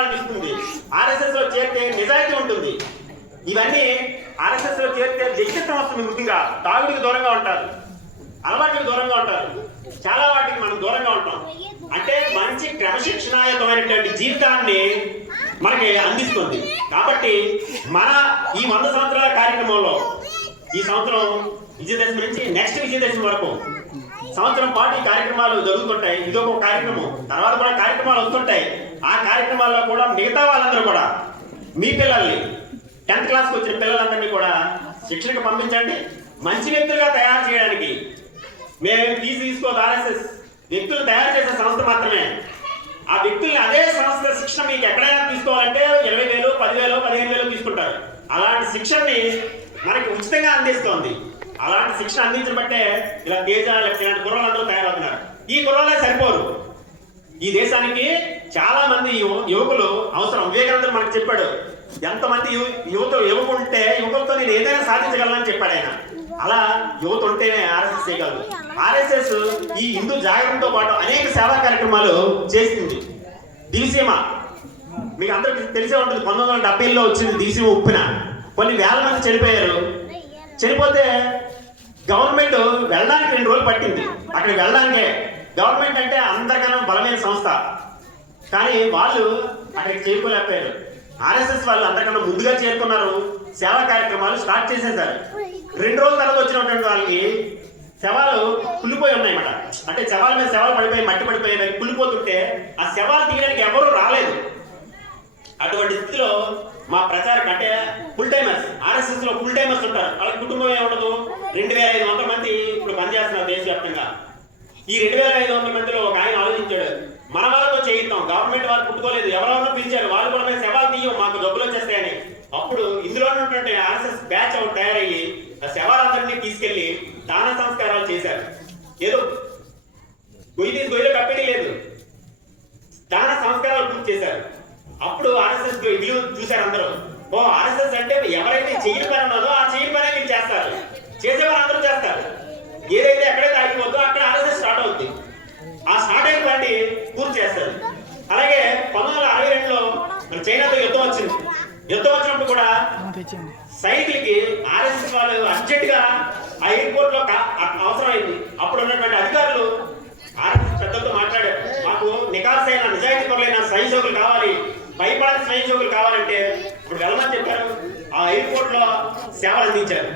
అనిపిస్తుంది. ఆర్ఎస్ఎస్ లో చేరితే నిజాయితీ ఉంటుంది. ఇవన్నీ ఆర్ఎస్ఎస్ లో చేరితే వ్యక్తిత్వం వస్తుంది. ముఖ్యంగా తాగుడికి దూరంగా ఉంటారు, అలవాట్లకు దూరంగా ఉంటారు, చాలా వాటికి మనం దూరంగా ఉంటాం. అంటే మంచి క్రమశిక్షణాయుతమైనటువంటి జీవితాన్ని మనకి అందిస్తుంది. కాబట్టి మన ఈ 100 సంవత్సరాల కార్యక్రమంలో ఈ సంవత్సరం విజయదశమి నుంచి నెక్స్ట్ విజయదశమి వరకు సంవత్సరం పాటు ఈ కార్యక్రమాలు జరుగుతుంటాయి. ఇదొక కార్యక్రమం, తర్వాత కూడా కార్యక్రమాలు వస్తుంటాయి. ఆ కార్యక్రమాల్లో కూడా మిగతా వాళ్ళందరూ కూడా మీ పిల్లల్ని 10th క్లాస్కి వచ్చిన పిల్లలందరినీ కూడా శిక్షణకు పంపించండి. మంచి వ్యక్తులుగా తయారు చేయడానికి మేము ఫీజు తీసుకోదు. ఆర్ఎస్ఎస్ వ్యక్తులు తయారు చేసే సంస్థ మాత్రమే. ఆ వ్యక్తుల్ని అదే సంస్థ శిక్షణ మీకు ఎక్కడైనా తీసుకోవాలంటే 20,000, 10,000, 15,000 తీసుకుంటారు. అలాంటి శిక్షణని మనకి ఉచితంగా అందిస్తోంది. అలాంటి శిక్షణ అందించడం బట్టే ఇలా తేజ ఇలాంటి కుర్రలందరూ తయారవుతున్నారు. ఈ కుర్రలే సరిపోరు. ఈ దేశానికి చాలా మంది యువకులు అవసరం. వివేకానందుడు మనకు చెప్పాడు, ఎంతమంది యువకులు ఉంటే యువకులతో నేను ఏదైనా సాధించగలనని చెప్పాడు ఆయన. అలా యువత ఉంటేనే ఆర్ఎస్ఎస్ చేయగలదు. ఆర్ఎస్ఎస్ ఈ హిందూ జాగరణతో పాటు అనేక సేవా కార్యక్రమాలు చేసింది. దివిసీమ మీకు అందరికి తెలిసే ఉంటుంది. 1970లో వచ్చింది దివిసీమ ఉప్పిన. కొన్ని వేల మంది చనిపోయారు. చనిపోతే గవర్నమెంట్ వెళ్ళడానికి 2 రోజులు పట్టింది. అక్కడికి వెళ్ళడానికే గవర్నమెంట్ అంటే అందరికన్నా బలమైన సంస్థ, కానీ వాళ్ళు అక్కడికి చేరుకోలేకపోయారు. ఆర్ఎస్ఎస్ వాళ్ళు అందరికన్నా ముందుగా చేరుకున్నారు. సేవా కార్యక్రమాలు స్టార్ట్ చేసేసారు. 2 రోజుల తర్వాత వచ్చినటువంటి వాళ్ళకి శవాలు కుళ్ళిపోయి ఉన్నాయన్నమాట. అంటే శవాల మీద శవాలు పడిపోయి మట్టి పడిపోయి కుళ్ళిపోతుంటే ఆ శవాలు తీయడానికి ఎవరూ రాలేదు. అటువంటి స్థితిలో మా ప్రచారం అంటే ఫుల్ టైమర్స్, ఆర్ఎస్ఎస్ లో ఫుల్ టైమర్స్ ఉంటారు. వాళ్ళ కుటుంబం ఏముండదు. 2,500 మంది ఇప్పుడు పనిచేస్తున్నారు దేశవ్యాప్తంగా. ఈ 2,500 మందిలో ఒక ఆయన ఆలోచించాడు, మన వాళ్ళతో చేయిద్దాం. గవర్నమెంట్ వాళ్ళు పుట్టుకోలేదు, ఎవరెవరో పిలిచారు, వాళ్ళు కూడా మేము శవాలు తీయం, మాకు డబ్బులు వచ్చేస్తాయని. అప్పుడు ఇందులో ఉన్నటువంటి ఆర్ఎస్ఎస్ బ్యాచ్ ఒకటి తయారయ్యి ఆ శవాలందరినీ తీసుకెళ్లి దాన సంస్కారాలు చేశారు. ఏదో గొయ్యిలో కప్పెడి లేదు, దాన సంస్కారాలు పూర్తి చేశారు. అప్పుడు ఆర్ఎస్ఎస్ విలువ చూశారు అందరూ. ఓ ఆర్ఎస్ఎస్ అంటే ఎవరైతే చెయ్యని పని ఉన్నదో ఆ చెయ్యని పనే మీరు చేస్తారు, చేసేవారు అందరూ చేస్తారు. ఏదైతే ఎక్కడైతే ఆగిపోద్దో అక్కడ ఆర్ఎస్ఎస్ స్టార్ట్ అవుతుంది. ఆ స్టార్ట్ అయిన పార్టీ పూర్తి చేస్తారు. అలాగే 1962లో చైనాతో యుద్ధం వచ్చింది. యుద్ధం వచ్చినప్పుడు కూడా సైనికులకి ఆర్ఎస్ఎస్ వాళ్ళు అర్జెంట్ గా ఆ ఎయిర్పోర్ట్ లో అవసరమైంది. అప్పుడు ఉన్నటువంటి అధికారులు ఆర్ఎస్ఎస్ పెద్దలతో మాట్లాడారు, మాకు నికాసైన నిజాయితీ పరులైన స్వయంసేవకులు కావాలి, భయపడని స్వయంసేవకులు కావాలంటే ఇప్పుడు వెళ్ళమని చెప్పారు. ఆ ఎయిర్పోర్ట్ లో సేవలు అందించారు.